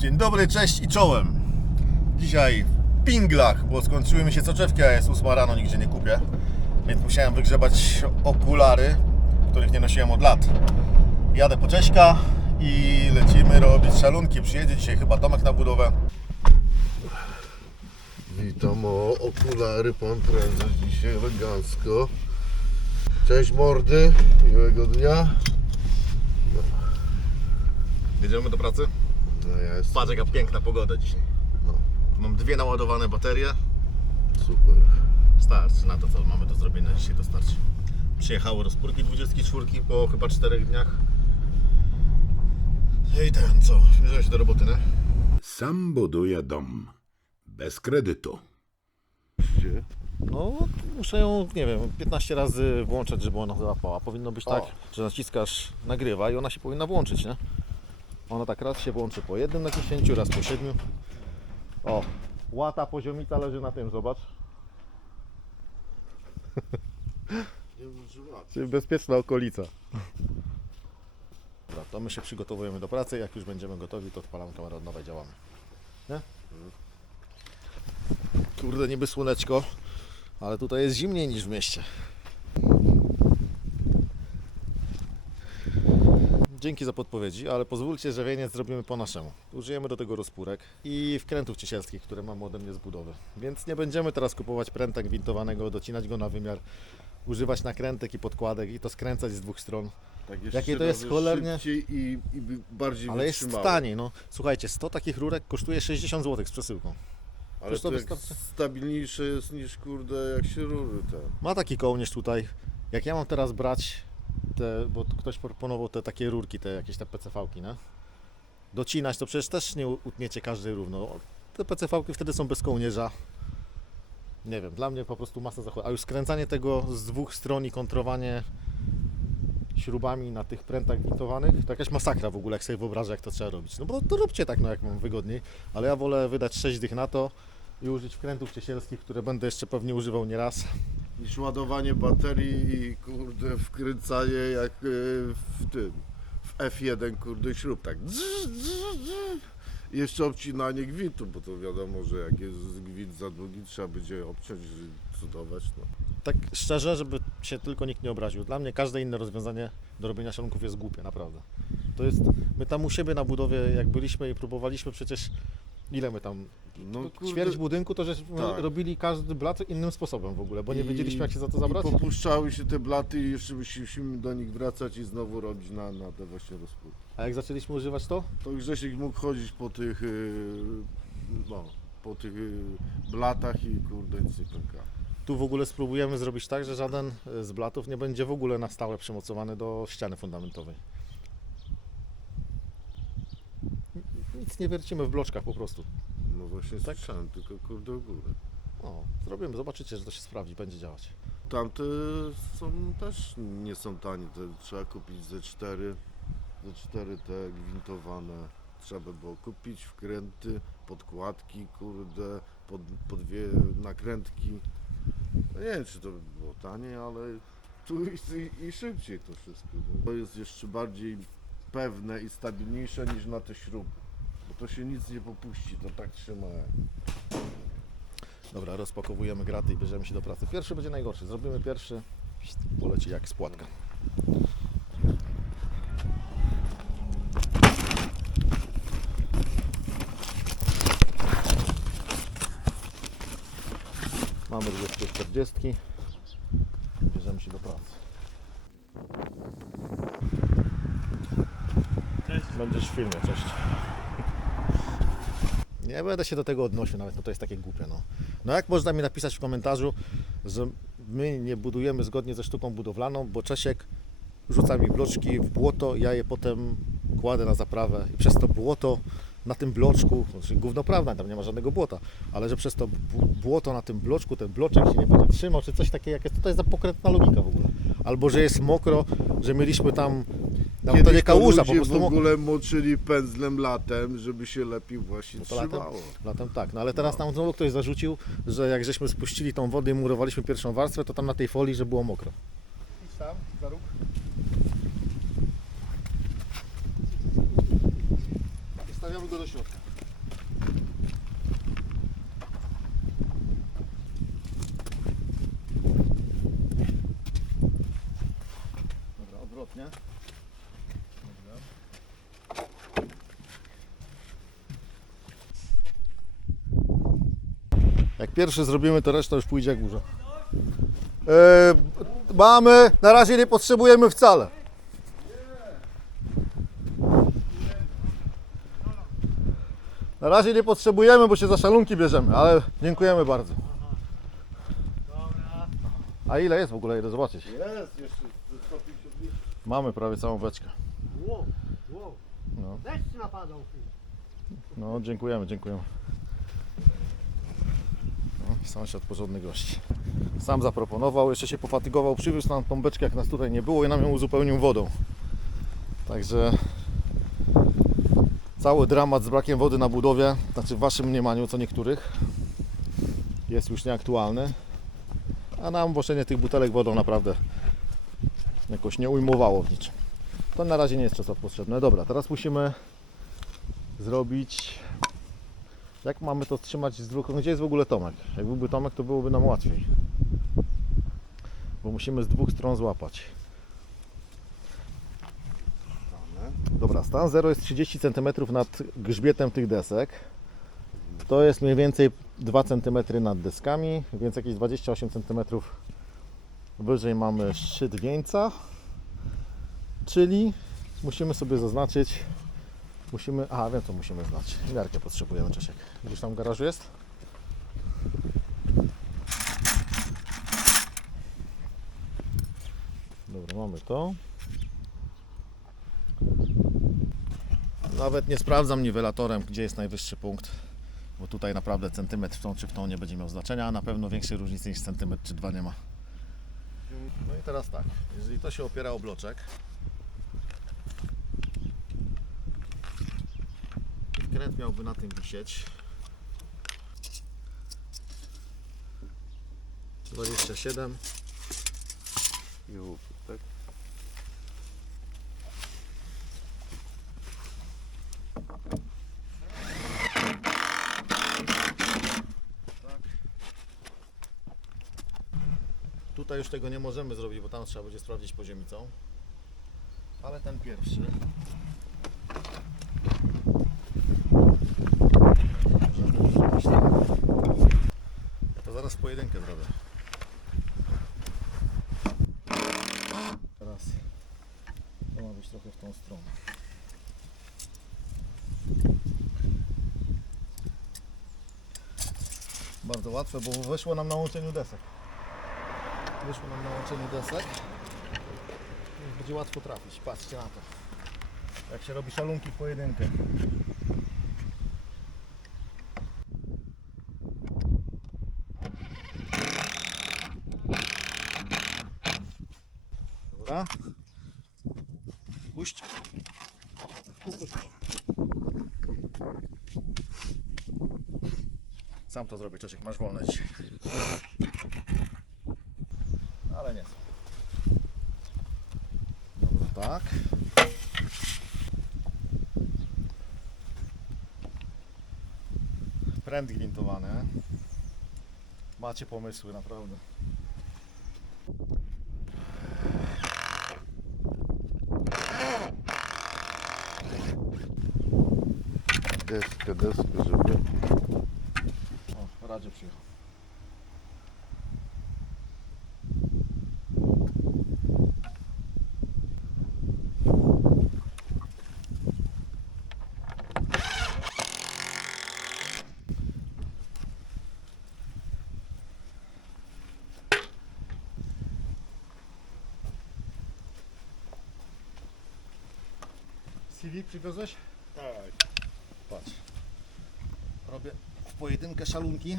Dzień dobry, cześć i czołem. Dzisiaj w pinglach, bo skończyły mi się soczewki, a jest 8 rano, nigdzie nie kupię. Więc musiałem wygrzebać okulary, których nie nosiłem od lat. Jadę po Cześka i lecimy robić szalunki. Przyjedzie dzisiaj chyba Tomek na budowę. Witam, o okulary pan prezes dzisiaj elegancko. Cześć mordy, miłego dnia. Jedziemy do pracy? No ja jestem, Patrz jaka piękna pogoda dzisiaj. no Mam dwie naładowane baterie. super. Starczy na to, co mamy do zrobienia dzisiaj, to starczy. Przyjechały rozpórki 24 po chyba 4 dniach. I ten, co? Zmierzamy się do roboty, nie? Sam buduje dom. Bez kredytu. Gdzie? No, muszę ją, nie wiem, 15 razy włączać, żeby ona załapała. Powinno być tak, że naciskasz nagrywa i ona się powinna włączyć, nie? Ona tak raz się włączy po jednym naciśnięciu, raz po siedmiu. O, łata poziomica leży na tym, zobacz. Czyli bezpieczna okolica. Dobra, to my się przygotowujemy do pracy. Jak już będziemy gotowi, to odpalamy kamerę od nowej, działamy. Nie? Kurde, niby słoneczko, ale tutaj jest zimniej niż w mieście. Dzięki za podpowiedzi, ale pozwólcie, że wieniec zrobimy po naszemu. Użyjemy do tego rozpórek i wkrętów ciesielskich, które mamy ode mnie z budowy. Więc nie będziemy teraz kupować pręta gwintowanego, docinać go na wymiar, używać nakrętek i podkładek i to skręcać z dwóch stron. Tak jeszcze Jakie to jest cholernie- i, i bardziej Ale jest taniej, no. Słuchajcie, 100 takich rurek kosztuje 60 zł z przesyłką. Ale to to jak wystarczy. stabilniejsze jest niż kurde jak się rury te. Ma taki kołnierz tutaj. Jak ja mam teraz brać te, bo ktoś proponował te takie rurki, te jakieś te PCV-ki? Docinać, to przecież też nie utniecie każdej równo. Te PCV-ki wtedy są bez kołnierza. Nie wiem, dla mnie po prostu masa zachodzi. A już skręcanie tego z dwóch stron i kontrowanie śrubami na tych prętach gwintowanych, to jakaś masakra w ogóle, jak sobie wyobrażę, jak to trzeba robić. No bo to róbcie tak, no jak mam wygodniej, ale ja wolę wydać 6 dych na to i użyć wkrętów ciesielskich, które będę jeszcze pewnie używał nie raz. Niż ładowanie baterii i kurde wkręcanie jak e, w tym. W F1 kurde śrub tak. Dzz, dzz, jeszcze obcinanie gwintu, bo to wiadomo, że jak jest gwint za długi, trzeba będzie obciąć, cudować. No. Tak szczerze, żeby się tylko nikt nie obraził. Dla mnie każde inne rozwiązanie do robienia szalunków jest głupie, naprawdę. To jest, my tam u siebie na budowie, jak byliśmy i próbowaliśmy przecież, ile my tam, No, no, kurde, ćwierć budynku, to żeśmy tak. robili każdy blat innym sposobem w ogóle, bo nie I- wiedzieliśmy jak się za to zabrać. I popuszczały się te blaty i jeszcze musimy do nich wracać i znowu robić na, na te właśnie rozpór. A jak zaczęliśmy używać to, To Grzesiek mógł chodzić po tych, yy, no, po tych yy, blatach i kurde nic nie pęka. tu w ogóle spróbujemy zrobić tak, że żaden z blatów nie będzie w ogóle na stałe przymocowany do ściany fundamentowej. Nic nie wiercimy w bloczkach po prostu. No właśnie Tak. słyszałem, tylko kurde o górę. O, zrobimy, zobaczycie, że to się sprawdzi, będzie działać. Tamte są też nie są tanie, te trzeba kupić ze cztery, ze cztery te gwintowane. Trzeba by było kupić wkręty, podkładki, kurde, pod, po dwie nakrętki. No nie wiem, czy to by było taniej, ale tu i, i, szybciej to wszystko. no. To jest jeszcze bardziej pewne i stabilniejsze niż na te śruby. To się nic nie popuści, to tak trzyma. Dobra, rozpakowujemy graty i bierzemy się do pracy. Pierwszy będzie najgorszy. Zrobimy pierwszy, poleci jak spłatka. Mamy 240. Bierzemy się do pracy. Będziesz w filmie, cześć. Nie będę się do tego odnosił nawet, no to jest takie głupie, no. No jak można mi napisać w komentarzu, że my nie budujemy zgodnie ze sztuką budowlaną, bo Czesiek rzuca mi bloczki w błoto, ja je potem kładę na zaprawę i przez to błoto na tym bloczku, znaczy gówno prawda, tam nie ma żadnego błota, ale że przez to błoto na tym bloczku, ten bloczek się nie będzie trzymał, czy coś takiego, jak jest, to jest za pokrętna logika w ogóle. Albo, że jest mokro, że mieliśmy tam, no, to nie kałuża, po prostu... w ogóle moczyli pędzlem latem, żeby się lepiej właśnie no to latem. Latem tak, no ale teraz no. nam znowu ktoś zarzucił, że jak żeśmy spuścili tą wodę i murowaliśmy pierwszą warstwę, to tam na tej folii, że było mokro. Idź tam, za róg. I stawiamy go do środka. Dobra, odwrotnie. Jak pierwszy zrobimy, to reszta już pójdzie jak burza. E, mamy, na razie nie potrzebujemy wcale. Na razie nie potrzebujemy, bo się za szalunki bierzemy, ale dziękujemy bardzo. A ile jest w ogóle? Idę zobaczyć. Jest, jeszcze 150 litrów. Mamy prawie całą beczkę. Wow, wow. No. Deszcz napadał. No, dziękujemy, dziękujemy. Sąsiad porządny gość. Sam zaproponował, jeszcze się pofatygował, przywiózł nam tą beczkę, jak nas tutaj nie było i nam ją uzupełnił wodą. Także cały dramat z brakiem wody na budowie, znaczy w waszym mniemaniu, co niektórych, jest już nieaktualny. A nam woszenie tych butelek wodą naprawdę jakoś nie ujmowało w niczym. To na razie nie jest czas potrzebne. Dobra, teraz musimy zrobić. Jak mamy to trzymać z dwóch? Gdzie jest w ogóle Tomek? Jak byłby Tomek, to byłoby nam łatwiej. Bo musimy z dwóch stron złapać. Dobra, stan 0 jest 30 cm nad grzbietem tych desek. To jest mniej więcej 2 cm nad deskami, więc jakieś 28 cm wyżej mamy szczyt wieńca. Czyli musimy sobie zaznaczyć Musimy. Aha, wiem co musimy znać. Miarkę potrzebujemy, Czesiek. Gdzieś tam w garażu jest? Dobra, mamy to. Nawet nie sprawdzam niwelatorem, gdzie jest najwyższy punkt, bo tutaj naprawdę centymetr w tą czy w tą nie będzie miał znaczenia, a na pewno większej różnicy niż centymetr czy dwa nie ma. No i teraz tak, jeżeli to się opiera o bloczek, Kręt miałby na tym wisieć. 27. I łupy, tak? Tutaj już tego nie możemy zrobić, bo tam trzeba będzie sprawdzić poziomicą. Ale ten pierwszy. Możemy już zrobić tak. Ja to zaraz pojedynkę zrobię. Teraz to ma być trochę w tą stronę. Bardzo łatwe, bo wyszło nam na łączeniu desek. Wyszło nam na łączeniu desek. Będzie łatwo trafić. Patrzcie na to. Jak się robi szalunki w pojedynkę. Dobra. Puść. Czesiek, masz wolne dzisiaj. Ale nie są. Dobra, tak. Pręt gwintowany. Macie pomysły, naprawdę. Deskę, deskę, żeby... O, Radzie przyjechał. CV przywiozłeś? Tak. Patrz. Robię pojedynkę szalunki.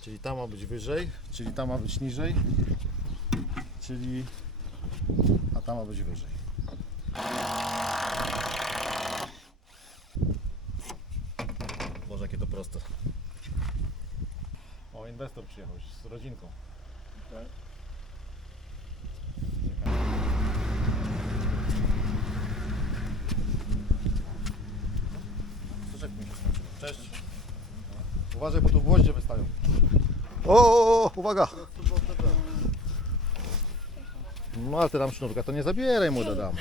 Czyli ta ma być wyżej, czyli ta ma być niżej, czyli a ta ma być wyżej. przyjechałeś z rodzinką. Tak. Mi. Cześć. Uważaj, bo tu gwoździe wystają. O, o, o uwaga! No ale ty tam sznurka to nie zabieraj mu, dam.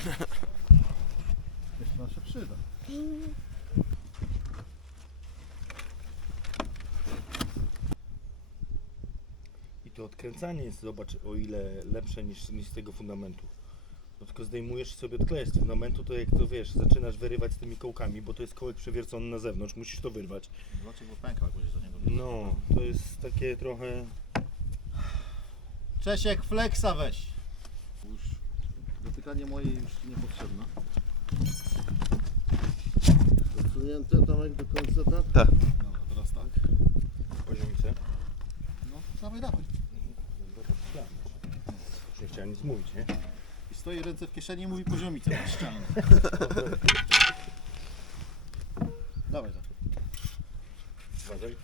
I to odkręcanie jest, zobacz, o ile lepsze niż, niż z tego fundamentu. No tylko zdejmujesz sobie, odklejasz z fundamentu, to jak to wiesz, zaczynasz wyrywać z tymi kołkami, bo to jest kołek przewiercony na zewnątrz, musisz to wyrwać. Dlaczego pęka, jak będziesz do niego No, to jest takie trochę... Czesiek, flexa weź. Już dotykanie mojej już niepotrzebne. Odsunięte Tomek do końca, tak? Dobra, teraz tak. Poziomice. No, dawaj, dawaj. Nie chciałem nic mówić, nie? I stoi ręce w kieszeni i mówi poziomicę na ścianę. dawaj, tak. Uważaj.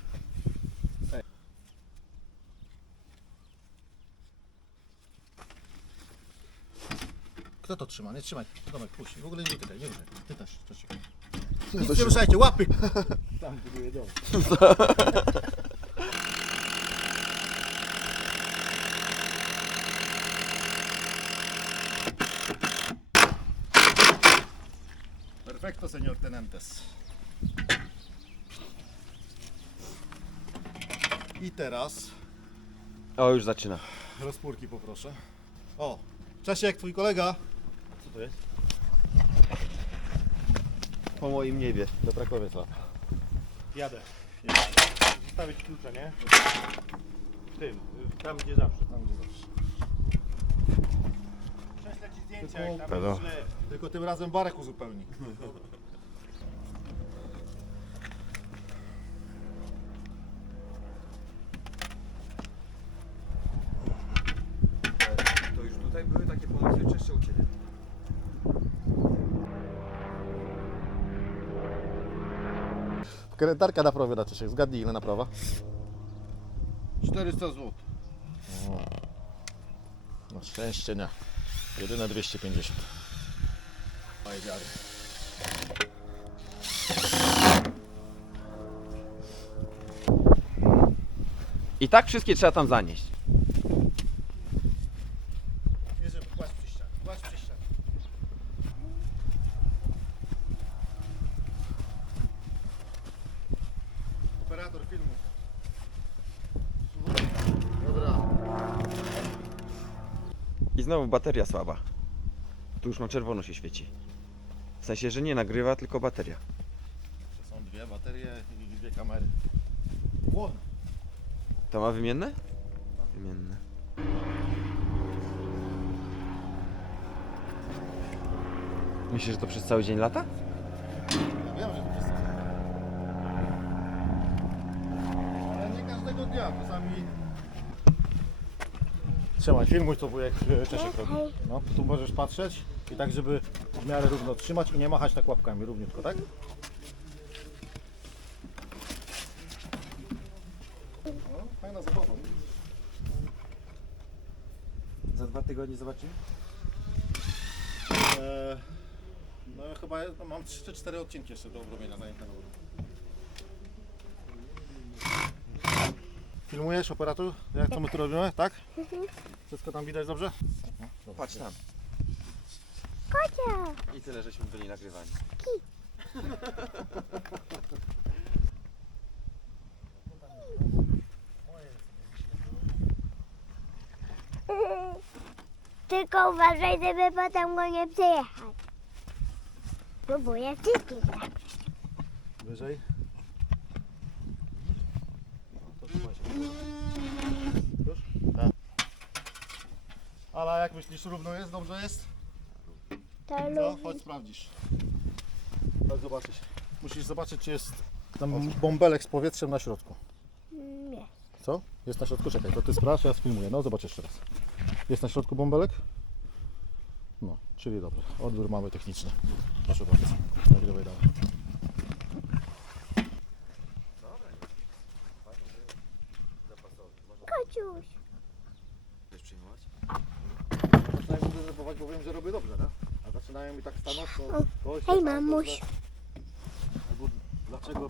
Kto to trzyma? Nie trzymaj. Tomek, puść. W ogóle nie dotykaj, nie ruszaj. Ty też, Czesiek. Nic nie ruszajcie, łapy! Tam buduję dom. Perfecto, señor tenentes. I teraz O, już zaczyna. rozpórki poproszę. O, Czesiek, twój kolega. Co to jest? Po moim niebie. Do Krakowie co? Jadę. Zostawić klucze, nie? W tym, y. Tam gdzie zawsze. Zdjęcia, Tylko- jak tam Pedo. jest źle. Tylko tym razem barek uzupełni. To już tutaj były takie pomysły, czy jeszcze u Ciebie? Krętarka naprawy na Czesiek. Zgadnij ile naprawa? 400 zł. Na szczęście nie. Jedyne 250. Moje wiary. I tak wszystkie trzeba tam zanieść. Bierzemy, kładź przy ścianie, kładź przy ścianie. Operator filmu. Dobra. I znowu bateria słaba. Tu już na czerwono się świeci. W sensie, że nie nagrywa, tylko bateria. To są dwie baterie i dwie kamery. Ło, To ma wymienne? Wymienne. Myślisz, że to przez cały dzień lata? ja wiem, że to jest Ale nie każdego dnia, czasami... Trzymaj, filmuj to wujek e, Czesiek robi. No, tu możesz patrzeć i tak, żeby w miarę równo trzymać i nie machać tak łapkami, równiutko, tak? No, fajna zabawa. Za dwa tygodnie zobaczymy? Eee, no chyba no, mam 3 czy 4 odcinki jeszcze do obrobienia zanim ten. Filmujesz operator? Jak co my tu robimy, tak? Wszystko tam widać dobrze? No, dobra. Patrz tam. I tyle, żeśmy byli nagrywani. Tylko uważaj, żeby potem go nie przejechać. Próbuję wszystkich. Wyżej. No, to trzymaj się. Już? Tak. Ale jak myślisz, równo jest? Dobrze jest? No, chodź sprawdzisz. Chodź zobaczyć. Musisz zobaczyć, czy jest tam bąbelek z powietrzem na środku. Nie. Co? Jest na środku? Czekaj, to ty sprawdź, ja sfilmuję. No, zobacz jeszcze raz. Jest na środku bąbelek? No, czyli dobrze. Odbiór mamy techniczny. Proszę bardzo. Nagrywaj dalej. Kociuś. komentować, bo wiem, że robię dobrze, nie? A zaczynają mi tak stanowczo. kogoś Hej, pytają, mamuś. dobrze, Albo dlaczego...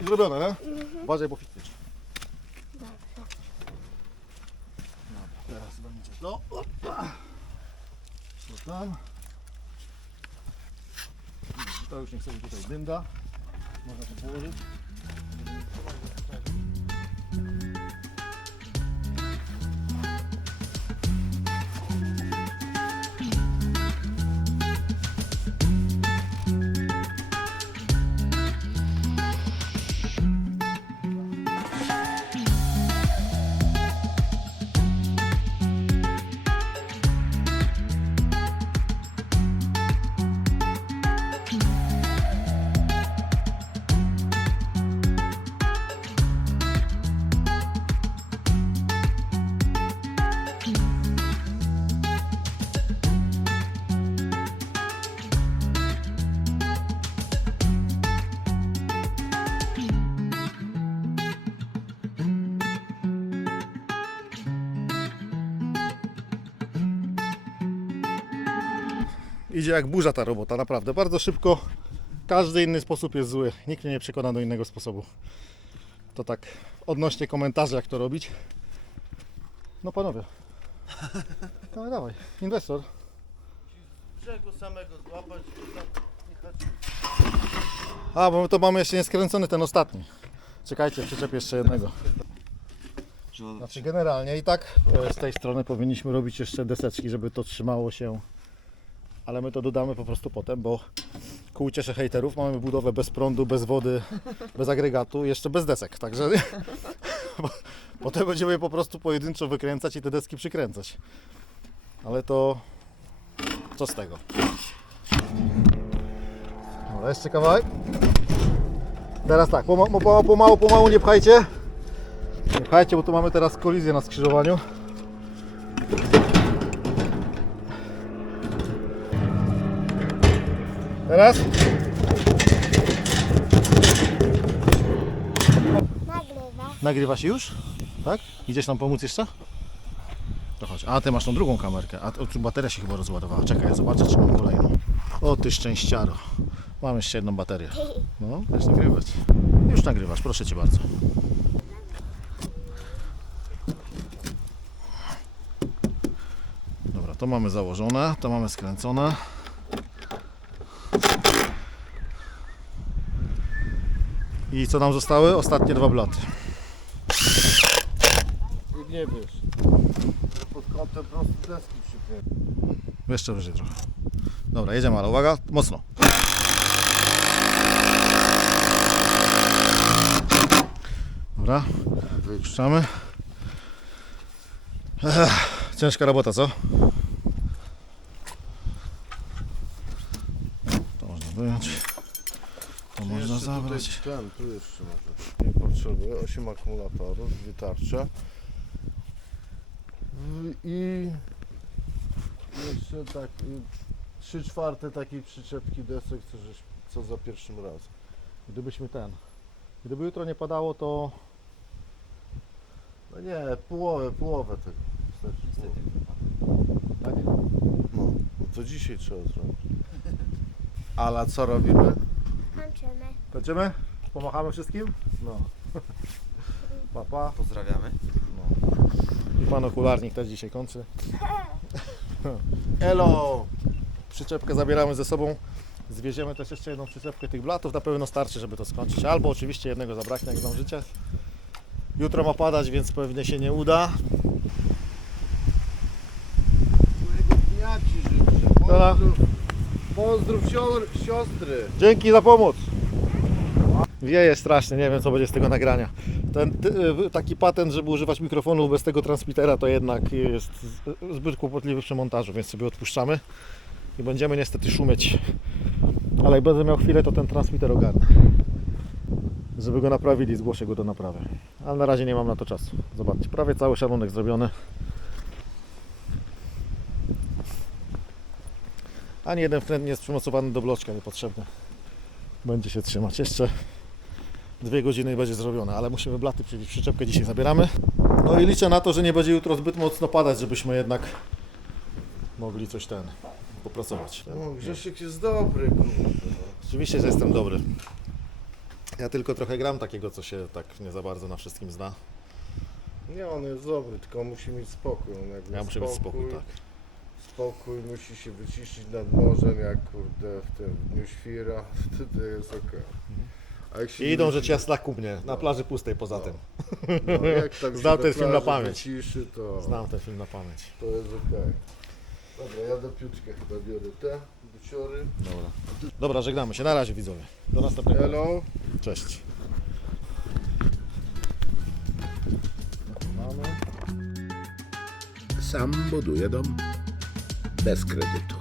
I zrobione, nie? Mhm. Uważaj, bo fitniesz. Już niech sobie tutaj dynda. Można to położyć. Idzie jak burza ta robota, naprawdę. Bardzo szybko. Każdy inny sposób jest zły. Nikt mnie nie przekona do innego sposobu. To tak odnośnie komentarzy, jak to robić. No panowie. No dawaj, inwestor. Czego samego złapać? A, bo my to mamy jeszcze nieskręcony ten ostatni. Czekajcie, przyczepię jeszcze jednego. Znaczy generalnie i tak e, z tej strony powinniśmy robić jeszcze deseczki, żeby to trzymało się. Ale my to dodamy po prostu potem, bo ku uciesze hejterów mamy budowę bez prądu, bez wody, bez agregatu, jeszcze bez desek. Także potem będziemy po prostu pojedynczo wykręcać i te deski przykręcać. Ale to co z tego? Dobra, jeszcze kawałek. Teraz tak, pomału, pomału, pomału nie pchajcie. Nie pchajcie, bo tu mamy teraz kolizję na skrzyżowaniu. Teraz? Nagrywa. Nagrywa się już? Tak? Idziesz nam pomóc jeszcze? To chodź. A, ty masz tą drugą kamerkę. A tu bateria się chyba rozładowała. Czekaj, ja zobaczę, czy mam kolejną. O, ty szczęściaro. Mam jeszcze jedną baterię. No, chcesz nagrywać. Już nagrywasz, proszę Cię bardzo. Dobra, to mamy założone, to mamy skręcone. I co nam zostały? Ostatnie dwa blaty. I nie wiesz. Pod kątem prosto deski przykręcić. Jeszcze wyżej trochę. Dobra, jedziemy, ale uwaga, mocno. Dobra, wypuszczamy. Ech, ciężka robota, co? To można wyjąć. To można Jeszcze zabrać. Tutaj, ten, tu jeszcze może. Nie potrzebuję. 8 akumulatorów, dwie tarcze. Y, I jeszcze tak 3 czwarte takiej przyczepki desek, co, żeś, co za pierwszym razem. Gdybyśmy ten. Gdyby jutro nie padało, to No nie, połowę, połowę tego. Wystarczy połowę. tak? No, no to dzisiaj trzeba zrobić. Ale co robimy? Kończymy. Kończymy? Pomachamy wszystkim? No. Papa. Pozdrawiamy. I pan okularnik też dzisiaj kończy. Elo! Przyczepkę zabieramy ze sobą. Zwieziemy też jeszcze jedną przyczepkę tych blatów. Na pewno starczy, żeby to skończyć. Albo oczywiście jednego zabraknie, jak zdążycie. Jutro ma padać, więc pewnie się nie uda. Dobra. Pozdrów, siostry. Dzięki za pomoc. Wieje strasznie, nie wiem co będzie z tego nagrania. Ten y, taki patent, żeby używać mikrofonu bez tego transmitera, to jednak jest zbyt kłopotliwy przy montażu, więc sobie odpuszczamy i będziemy niestety szumieć. Ale jak będę miał chwilę, to ten transmitter ogarnę. Żeby go naprawili, zgłoszę go do naprawy. Ale na razie nie mam na to czasu. Zobaczcie, prawie cały szalunek zrobiony. Ani jeden wtręt nie jest przymocowany do bloczka niepotrzebny. Będzie się trzymać. Jeszcze dwie godziny i będzie zrobione, ale musimy blaty przywieźć. Przyczepkę dzisiaj zabieramy. No i liczę na to, że nie będzie jutro zbyt mocno padać, żebyśmy jednak mogli coś ten popracować. No, Grzesiek jest dobry. Oczywiście, że jestem dobry. Ja tylko trochę gram takiego, co się tak nie za bardzo na wszystkim zna. Nie, on jest dobry, tylko musi mieć spokój. On jak Ja muszę mieć spokój, tak. Spokój musi się wyciszyć nad morzem, jak kurde w tym dniu świra, wtedy jest okej. A jak się I nie idą rzecz jasna ku mnie, na plaży pustej poza No. tym. No, jak tak się Znam do ten film na plaży pamięć. Wyciszy, to, Znam ten film na pamięć. to jest okej. Dobra, ja do piłeczkę chyba biorę te buciory. Dobra. Dobra, żegnamy się. Na razie widzowie. Do następnego. Hello. Cześć. Mamy. Sam buduje dom bez kredytu.